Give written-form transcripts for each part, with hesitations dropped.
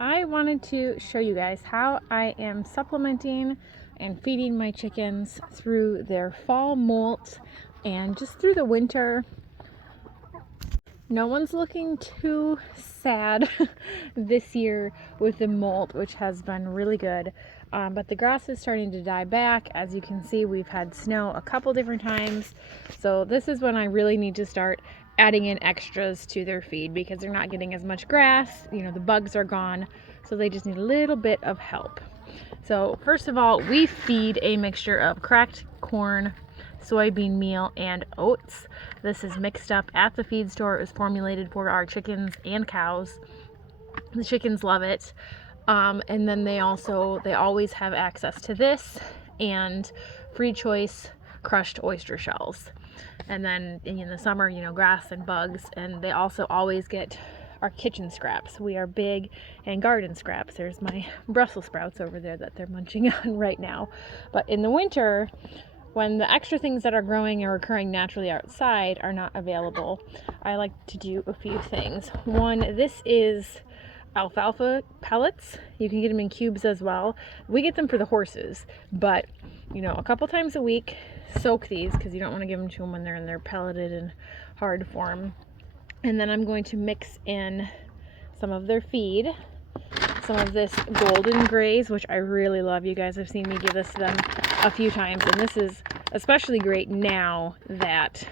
I wanted to show you guys how I am supplementing and feeding my chickens through their fall molt and just through the winter. No one's looking too sad this year with the molt, which has been really good. But the grass is starting to die back. As you can see, we've had snow a couple different times. So this is when I really need to start adding in extras to their feed because they're not getting as much grass. You know, the bugs are gone. So they just need a little bit of help. So first of all, we feed a mixture of cracked corn, soybean meal, and oats. This is mixed up at the feed store. It was formulated for our chickens and cows. The chickens love it. And then they always have access to this and free choice crushed oyster shells. And then in the summer, you know, grass and bugs. And they also always get our kitchen scraps. We are big and garden scraps. There's my Brussels sprouts over there that they're munching on right now. But in the winter, when the extra things that are growing or occurring naturally outside are not available, I like to do a few things. One, this is alfalfa pellets. You can get them in cubes as well. We get them for the horses, but you know, a couple times a week, soak these because you don't want to give them to them when they're in their pelleted and hard form. And then I'm going to mix in some of their feed, some of this golden Graze, which I really love. You guys have seen me give this to them a few times, and this is especially great now that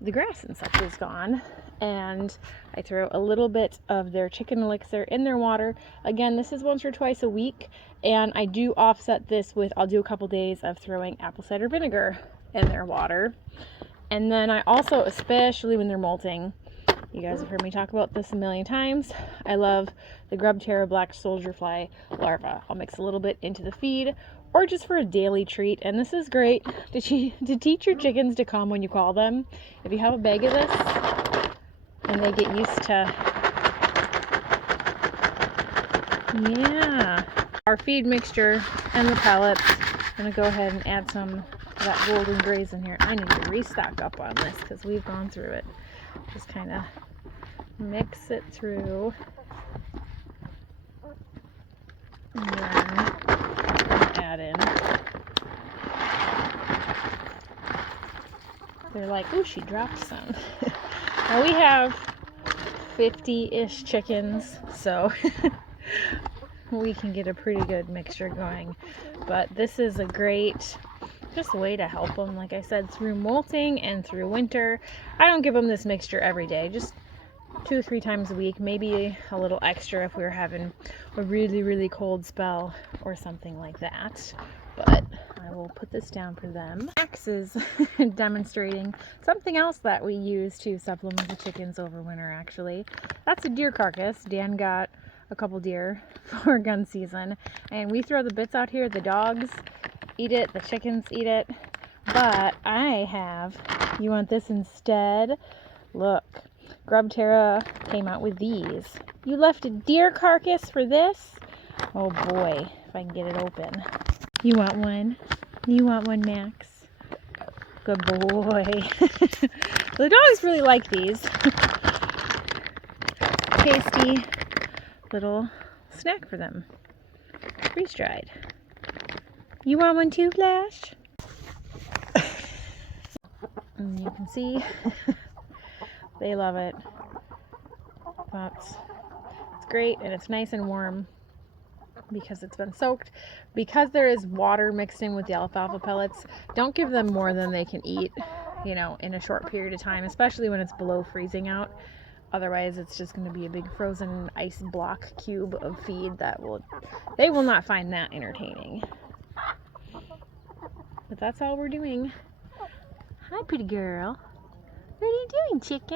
the grass and such is gone. And I throw a little bit of their chicken elixir in their water. Again, this is once or twice a week, and I do offset this with, I'll do a couple days of throwing apple cider vinegar in their water. And then I also, especially when they're molting, you guys have heard me talk about this a million times, I love the Grub Terra black soldier fly larva. I'll mix a little bit into the feed or just for a daily treat. And this is great to teach your chickens to come when you call them. If you have a bag of this and they get used to, yeah, our feed mixture and the pellets. I'm gonna go ahead and add some of that golden Graze in here. I need to restock up on this because we've gone through it. Just kind of mix it through, and then add in. They're like, ooh, she dropped some. Now we have 50-ish chickens, so we can get a pretty good mixture going. But this is a great just way to help them, like I said, through molting and through winter. I don't give them this mixture every day, just 2 or 3 times a week, maybe a little extra if we were having a really cold spell or something like that. But I will put this down for them. Max is demonstrating something else that we use to supplement the chickens over winter, actually. That's a deer carcass. Dan got a couple deer for gun season, and we throw the bits out here. The dogs eat it, the chickens eat it, but I have, you want this instead? Look, Grub Terra came out with these. You left a deer carcass for this? Oh boy, if I can get it open. You want one? You want one, Max? Good boy. The dogs really like these. Tasty little snack for them. Freeze-dried. You want one too, Flash? And you can see they love it. But it's great, and it's nice and warm because it's been soaked. Because there is water mixed in with the alfalfa pellets, don't give them more than they can eat, you know, in a short period of time, especially when it's below freezing out. Otherwise, it's just going to be a big frozen ice block cube of feed they will not find that entertaining. But that's all we're doing. Hi, pretty girl. What are you doing, chicken?